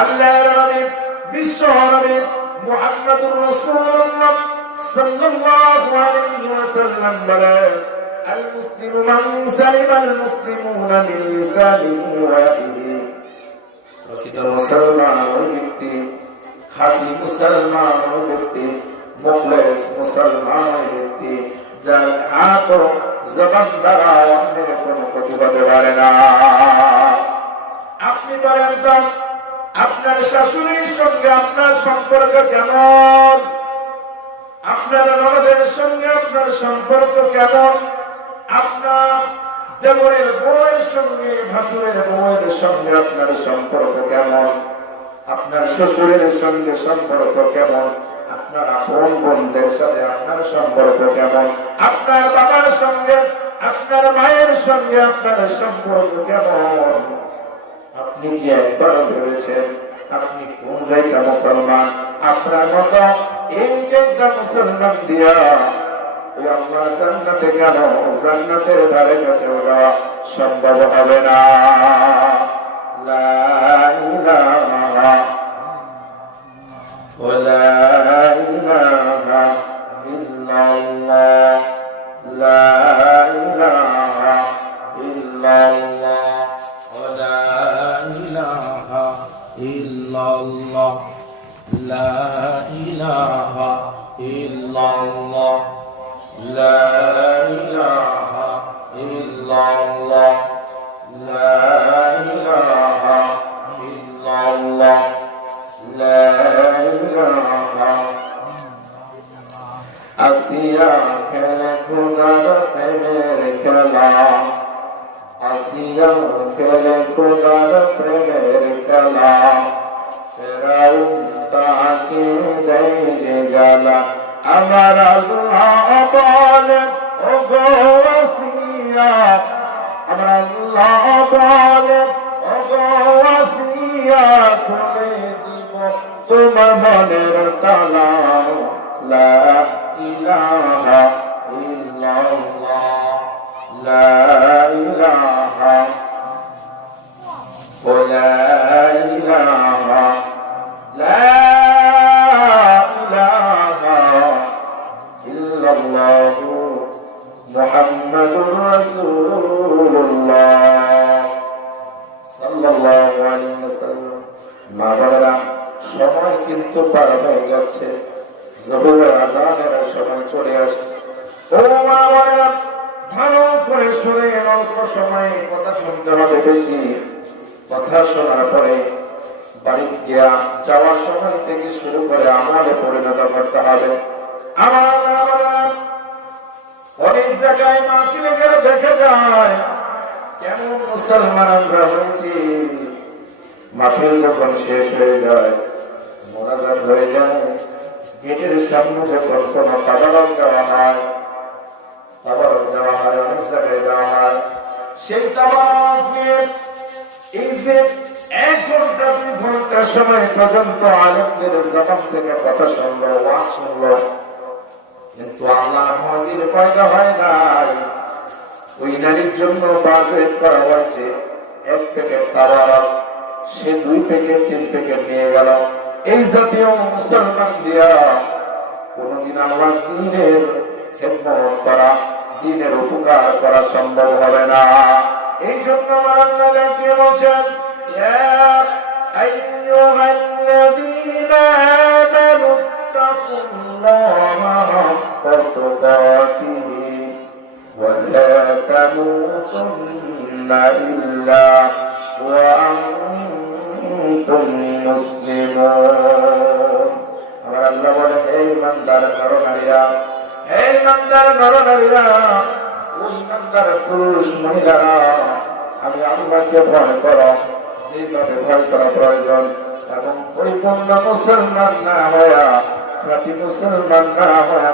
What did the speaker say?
আল্লাহর নবী বিশ্ব নবী মুহাম্মদুর রাসূলুল্লাহ সাল্লাল্লাহু আলাইহি ওয়াসাল্লাম বলেন, আল মুসলিমু মান সালিমাল মুসলিমুনা মিন লিসানিহি ওয়া ইয়াদিহি। প্রকৃত মুসলমান ওই ব্যক্তি, খাঁটি মুসলমান ওই ব্যক্তি, মুখলেস মুসলমান ওই ব্যক্তি যার হাত ও জবান দ্বারা অন্যের কোনো ক্ষতি হতে পারে না। আপনি বলেন তো, আপনার শাশুড়ির সঙ্গে আপনার সম্পর্ক কেমন? আপনার ননদের সঙ্গে আপনার সম্পর্ক কেমন? আপনার দেবরের বউয়ের সঙ্গে, ভাসুরের বউয়ের সঙ্গে আপনার সম্পর্ক কেমন? আপনার শ্বশুরের সঙ্গে সম্পর্ক কেমন? আপনার আপন বোনদের সাথে আপনার সম্পর্ক কেমন? আপনার বাবার সঙ্গে, আপনার মায়ের সঙ্গে আপনার সম্পর্ক কেমন? আপনি কি একবার ভেবেছেন আপনি কোন জায়গা মুসলমান? আপনার মতো এই জায়গা মুসলমান দিয়া ওই আল্লাহ জান্নাতে কেন, জান্নাতের ধারে কাছে যাওয়া সম্ভব হবে না। লা ইলাহা ওয়ালা ইলাহা ইল্লাল্লাহ, লা ইলাহা ইল্লাল্লাহ, ওয়ালা ইলাহা ইল্লাল্লাহ, লা ইলাহা ইল্লাল্লাহ, লা ইলাহা ইল্লাল্লাহ, লা ইলাহা ইল্লাল্লাহ, লা ইলাহা। আসিয়া খেলে খোদার প্রেমের খেলা, আসিয়া খেলে খোদার প্রেমের খেলা, ফেরাউন তাকে দেয় যে জ্বালা। আমার আল্লাহ বলেন, ও গো আসিয়া, আমার আল্লাহ বলেন, ও গো আসিয়া, খুলে দিব তোমার মনের তালা। লা ইলাহা ইল্লাল্লাহ, লা ইলাহা ওয়ালা ইলাহা, লা ইলাহা ইল্লাল্লাহ, মুহাম্মাদুর রাসূলুল্লাহ সাল্লাল্লাহু আলাইহি ওয়াসাল্লাম। মা বাবারা, সময় কিন্তু পার হয়ে যাচ্ছে, যোহরের আযানের সময় চলে আসছে। ও মা বাবারা, ভালো করে শুনে অল্প সময়ে কথা শুনতে হবে বেশি। কথা শোনার পরে বাড়ি গিয়া যাওয়ার সময় থেকে শুরু করে আমলে পরিণত করতে হবে। অনেক জায়গায় মাহফিলে গেলে দেখে যায় কেমন মুসলমান আমরা হয়েছি। মাহফিল যখন শেষ হয়ে যায়, মোনাজাত হয়ে যায়, গেটের সামনে যখন কোনো তাবারক দেওয়া হয়, তাবারক দেওয়া হয়, অনেক জায়গায় দেওয়া হয়, সেই তাবারক নিয়ে এই যে 1 ঘন্টা 2 ঘন্টা সময় পর্যন্ত আলেমদের জবান থেকে কথা শুনলো, ওয়াজ শুনলো, কিন্তু আল্লাহ আমাদের পয়দা হয় নাই। ওই নারীর জন্য বাজেট করা হয়েছে 1 প্যাকেট তাবারক, সে 2 প্যাকেট 3 প্যাকেট নিয়ে গেল। এই জাতীয় মুসলমান দিয়া কোনদিন আল্লাহ দ্বীনের খেদমত করা, দ্বীনের উপকার করা সম্ভব হবে না। এই জন্য আল্লাহ দিয়ে বলছেন, ইয়া আইয়ুহাল্লাযীনা আমানু তাকুল্লাহা হাক্কা তুকাতিহি ওয়া লা তামুতুন্না ইল্লা ওয়া আনতুম মুসলিমুন। আমার আল্লাহ বলে, হে ইমানদার নরনারীরা, হে ইমানদার নরনারীরা, ও ইমানদার পুরুষ মহিলারা, আমি আল্লাহকে ভয় করো যেভাবে ভয় করা প্রয়োজন, এবং পরিপূর্ণ মুসলমান না হইয়া, খাঁটি মুসলমান না হইয়া